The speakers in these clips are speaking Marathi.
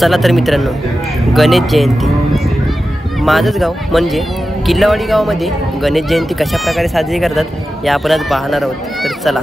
चला तर मित्रांनो, गणेश जयंती माझंच गाव म्हणजे किल्लावाडी गावामध्ये गणेश जयंती कशा प्रकारे साजरी करतात या आपण आज पाहणार आहोत. तर चला.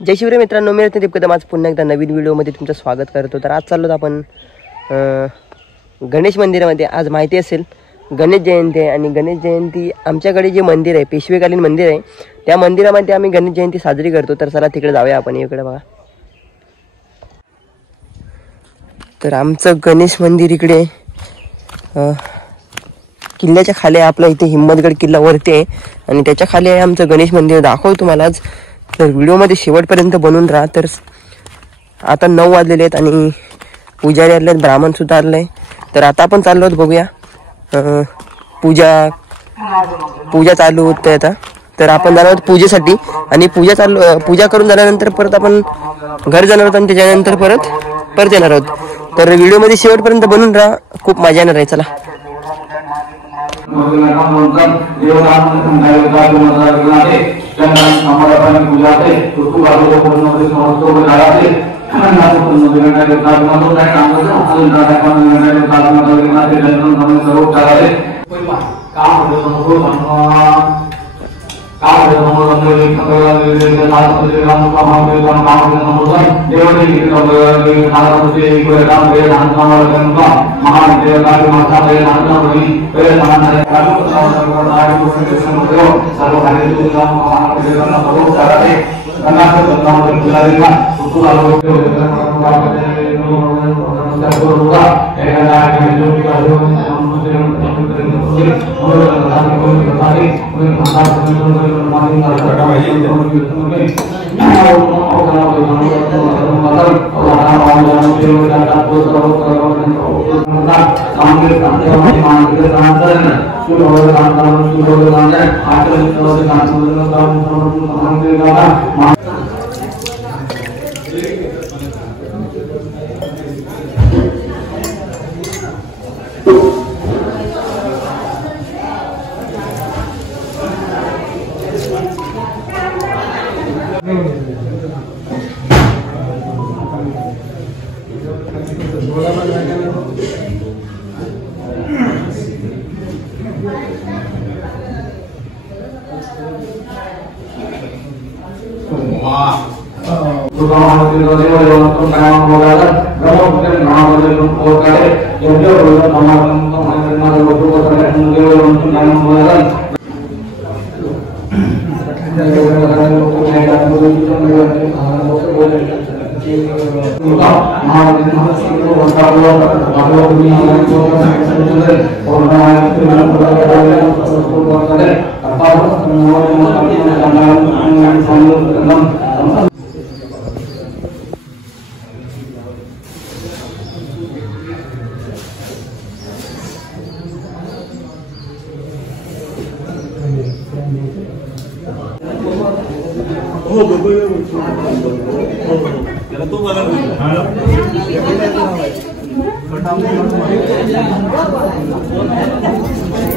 जय शिवराय मित्रांनो, मी रत्न कदम आज पुन्हा एकदा नवीन व्हिडिओमध्ये तुमचं स्वागत करतो. तर आज चाललो आपण गणेश मंदिरामध्ये. आज माहिती असेल गणेश जयंती आहे आणि गणेश जयंती आमच्याकडे जे मंदिर आहे, पेशवेकालीन मंदिर आहे, त्या मंदिरामध्ये आम्ही गणेश जयंती साजरी करतो. तर चला तिकडे जाऊया आपण. इकडे बघा. तर आमचं गणेश मंदिर इकडे किल्ल्याच्या खाली आहे. आपला इथे हिम्मतगड किल्ला वरती आहे आणि त्याच्या खाली आहे आमचं गणेश मंदिर. दाखवतो तुम्हाला आज. तर व्हिडिओमध्ये शेवटपर्यंत बनून राहा. तर आता 9 वाजलेले आहेत आणि पुजारी आले आहेत, ब्राह्मण सुद्धा आले आहे. तर आता आपण चाललो आहोत, बघूया पूजा चालू होते आता. तर आपण जाणार आहोत पूजेसाठी आणि पूजा करून झाल्यानंतर परत आपण घर जाणार आहोत आणि त्याच्यानंतर परत येणार आहोत. तर व्हिडिओमध्ये शेवटपर्यंत बनून राहा, खूप मजा येणार आहे. चला.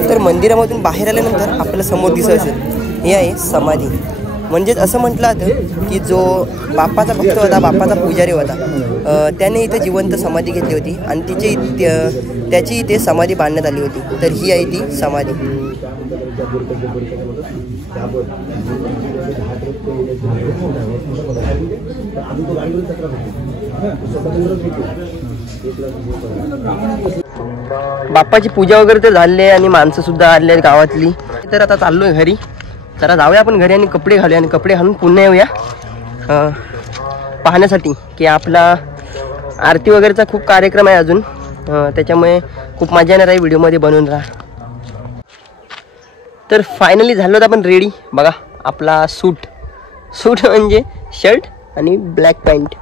तर मंदिरामधून बाहेर आल्यानंतर आपल्याला समोर दिसत असेल, हे आहे समाधी. म्हणजेच असं म्हटलं जातं की जो बाप्पाचा भक्त होता, बाप्पाचा पुजारी होता, त्याने इथे जिवंत समाधी घेतली होती आणि त्याची इथे समाधी बांधण्यात आली होती. तर ही आहे ती समाधी. बाप्पाची पूजा वगैरे तर झाली आहे आणि माणसं सुद्धा आली आहेत गावातली. तर आता चाललोय घरी. जरा जाऊया आपण घरी आणि कपडे घालूया आणि कपडे घालून पुन्हा येऊया पाहण्यासाठी की आपला आरती वगैरेचा खूप कार्यक्रम आहे अजून. त्याच्यामुळे खूप मजा येणार आहे. व्हिडिओमध्ये बनवून राहा. तर फायनली झालो आपण रेडी. बघा आपला सूट म्हणजे शर्ट आणि ब्लॅक पॅन्ट,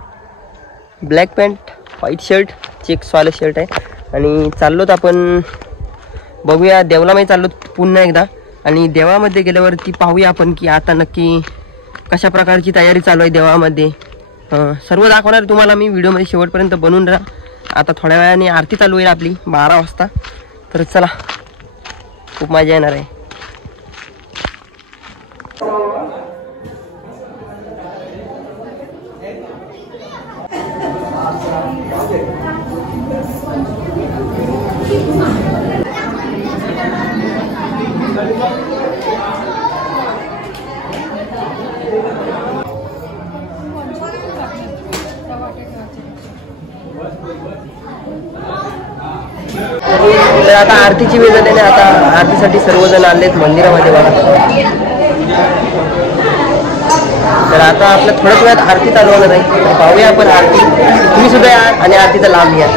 व्हाईट शर्ट, चेक्सवालं शर्ट आहे. आणि चाललोत आपण बघूया देवलामध्ये चाललो पुन्हा एकदा. आणि देवळामध्ये गेल्यावरती पाहूया आपण की आता नक्की कशा प्रकारची तयारी चालू आहे देवळामध्ये. सर्व दाखवणार तुम्हाला मी व्हिडिओमध्ये शेवटपर्यंत बनवून राहा. आता थोड्या वेळाने आरती चालू होईल आपली 12 वाजता. तर चला, खूप मजा येणार आहे. तर आता आरतीची वेळ झाल्याने आता आरतीसाठी सर्वजण आलेत मंदिरामध्ये बघा. तर आता आपल्या थोड्याच वेळात आरती चालू होणार आहे. तर पाहूया आपण आरती. तुम्ही सुद्धा या आणि आरतीचा लाभ घ्या.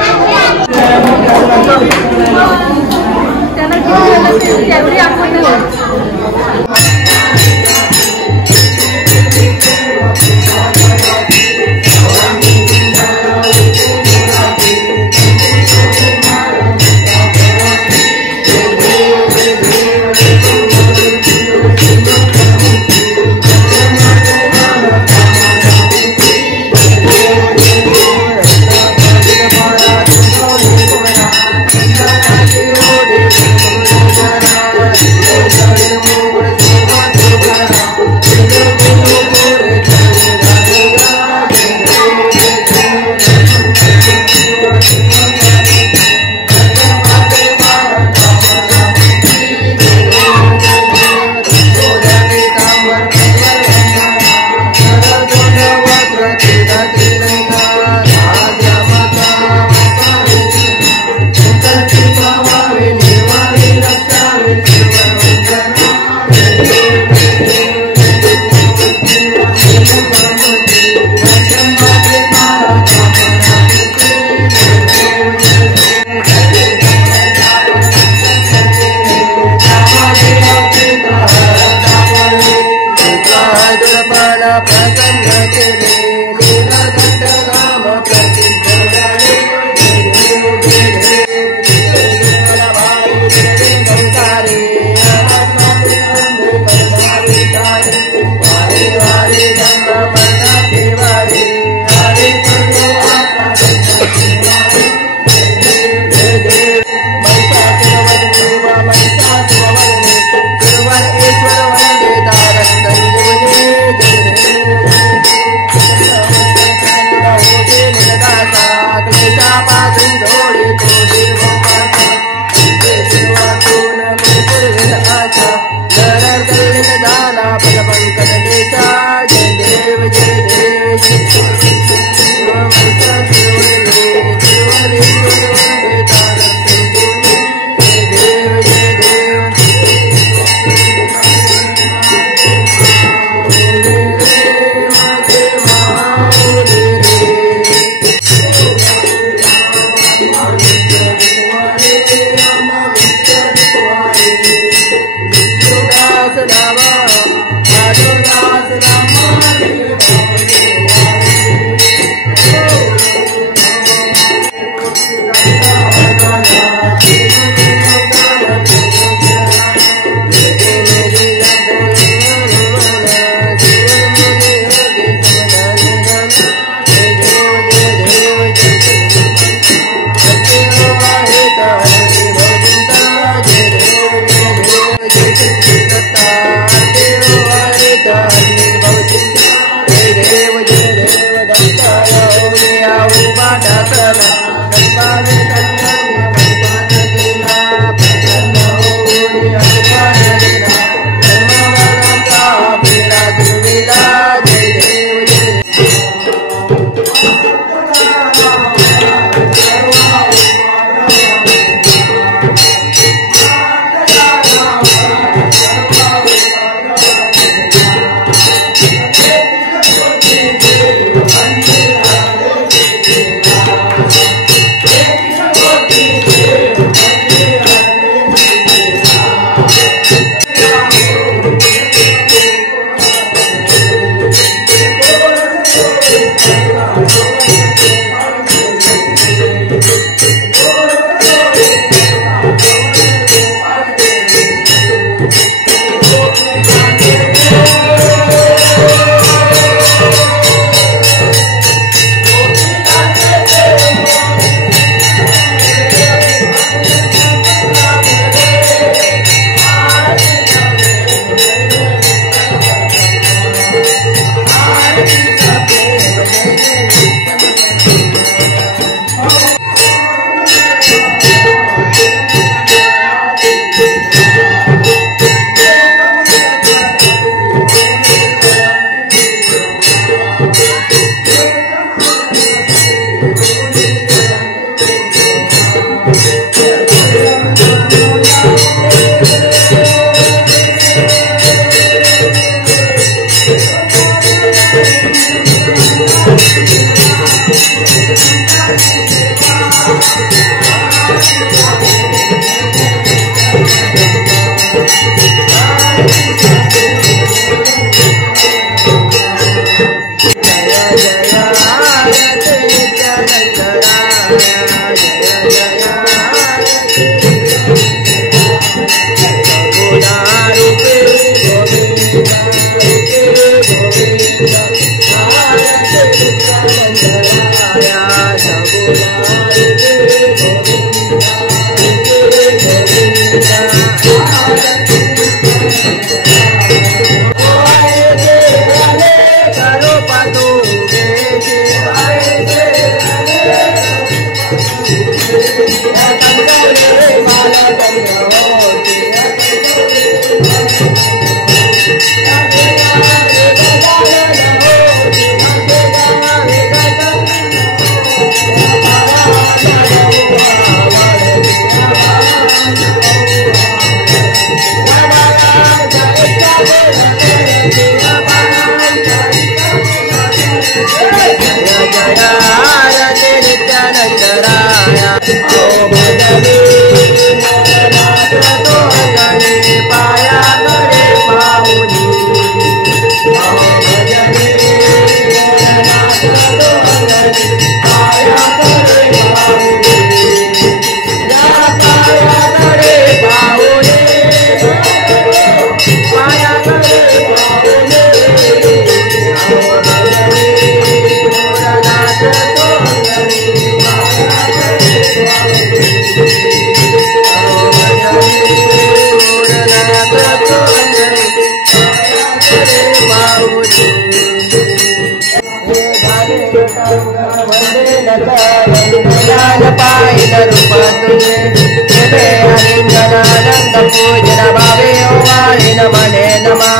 पूजन भावे ओवाळे नमने नमः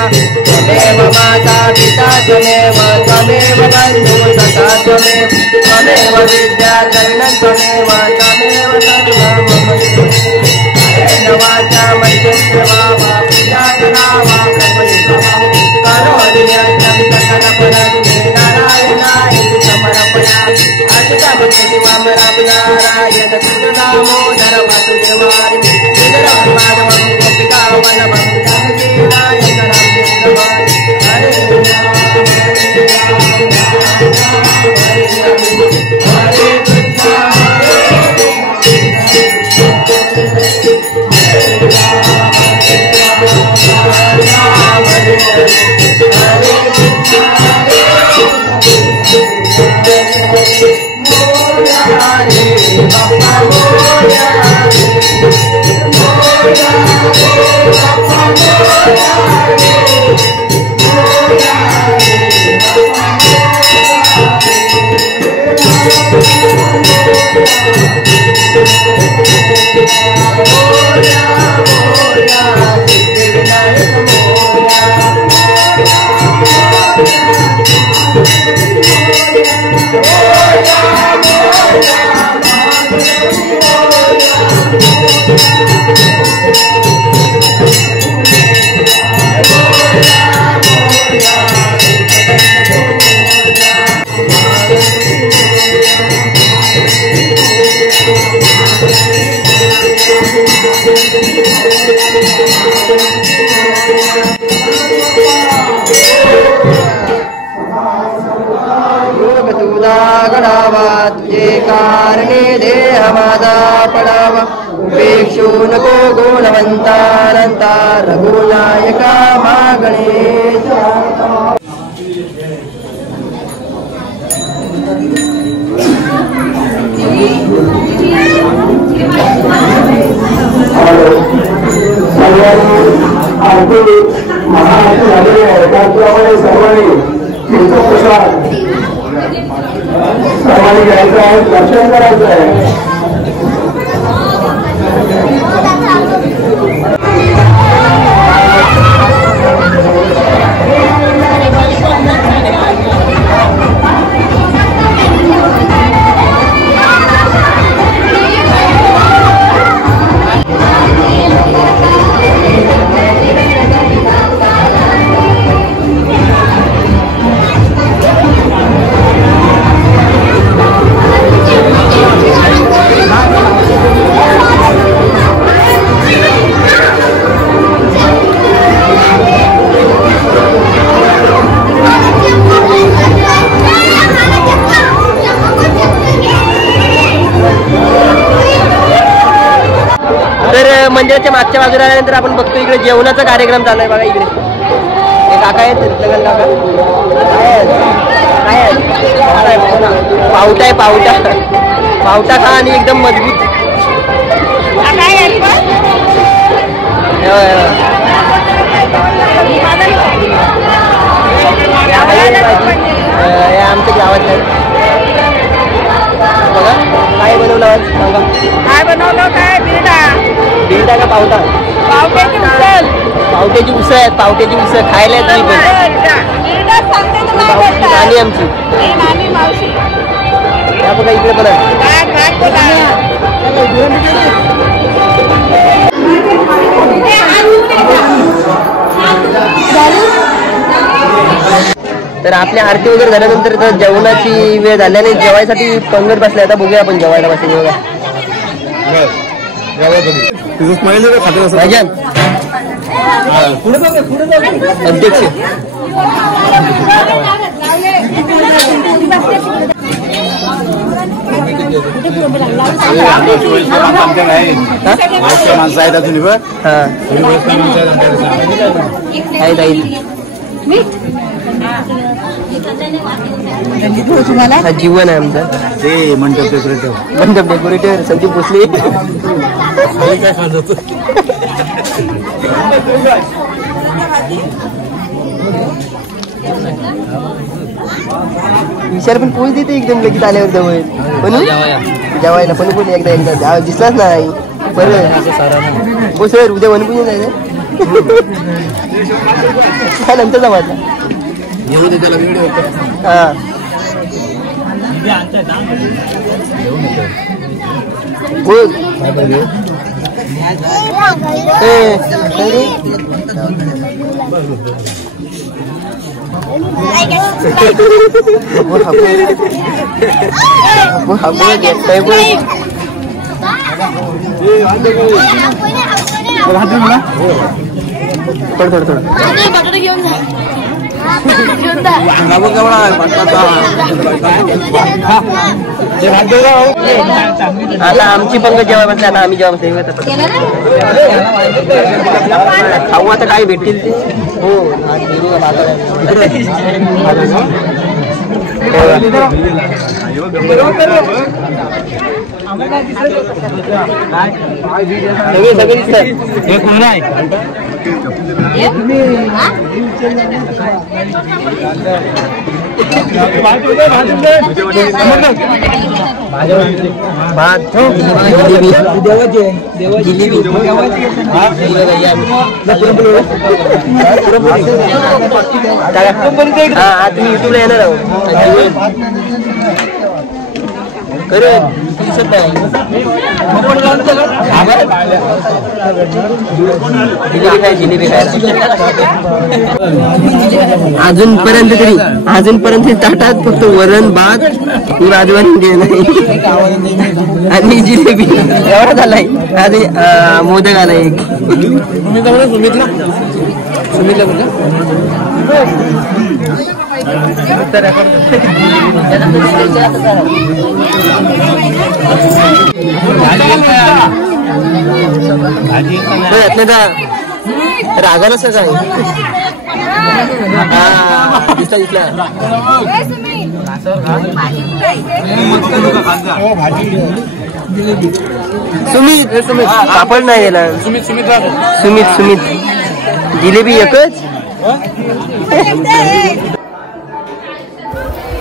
त्वमेव माता पिता त्वमेव त्वमेव बन्धु सखा त्वमेव त्वमेव विद्या द्रविणं त्वमेव त्वमेव सर्वं मम वाचा मध्यस्थ वा पूजा वा करोमि यज्ञं सकलफलं नारायणाय समर्पयामि अष्टमकं नारायण दामोदर वासुदेवाय माधवं गोपिका वल्लभं नायकरां हरे तुझे कारणे देह माझा पडावा उपेक्षू नको गुणवंतानंता रघुनायका गणेश महाआरती झालेली आहे त्याचप्रमाणे सर्वांनी घ्यायचं आहे दर्शन करायचं आहे मंदिराच्या मागच्या बाजूला आल्यानंतर आपण बघतो इकडे जेवणाचा कार्यक्रम चालू आहे बघा इकडे एक काका आहेत लगन काका काय पावटा आहे पावटा खा आणि एकदम मजबूत आमच्या गावात बघा काय बनवलं आज सांगा काय बनवलं काय बिरडा का पावटा पावट्याची उसळ आहेत पावट्याची उसळ खायला तुम्ही नानी आमची त्या बघा इकडे पण तर आपल्या आरती वगैरे झाल्यानंतर तर जेवणाची वेळ झाल्याने जेवायसाठी पंगत बसले आता बघूया आपण जेवायला बसले बघा अध्यक्ष हा जीवन आहे आमचं ते मंडप डेकोरेटर संदीप भोसले विचार पण पोच देते एकदम लगेच आल्यावर जवळ पण जेवायला पण कोणी एकदा दिसलाच नाही बरं हो सर उद्या वनपूजन जायचं काय नंतर जमायचा हा बोल आता आमची पंगत जेव्हा बसले आता आम्ही जेव्हा खाऊ आता काय भेटतील ते हो सगळे तुम्ही युट्यूबला येणार आहोत अजूनपर्यंत ताटात फक्त वरण भात राजवानी नाही आणि जिलेबी एवढा झालाय आणि मोदक आलाय एक रागाला सगळं सुमित पापड नाही गेला सुमित जिलेबी एकच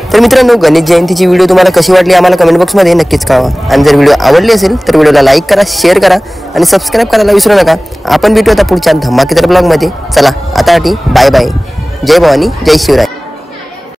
तर मित्रांनो गणेश जयंतीची व्हिडिओ तुम्हाला कशी वाटली आम्हाला कमेंट बॉक्समध्ये नक्कीच कळवा आणि जर व्हिडिओ आवडली असेल तर व्हिडिओला लाईक करा शेअर करा आणि सबस्क्राईब करायला विसरू नका आपण भेटू आता पुढच्या धमाकेदार ब्लॉगमध्ये चला आता बाय बाय जय भवानी जय शिवराय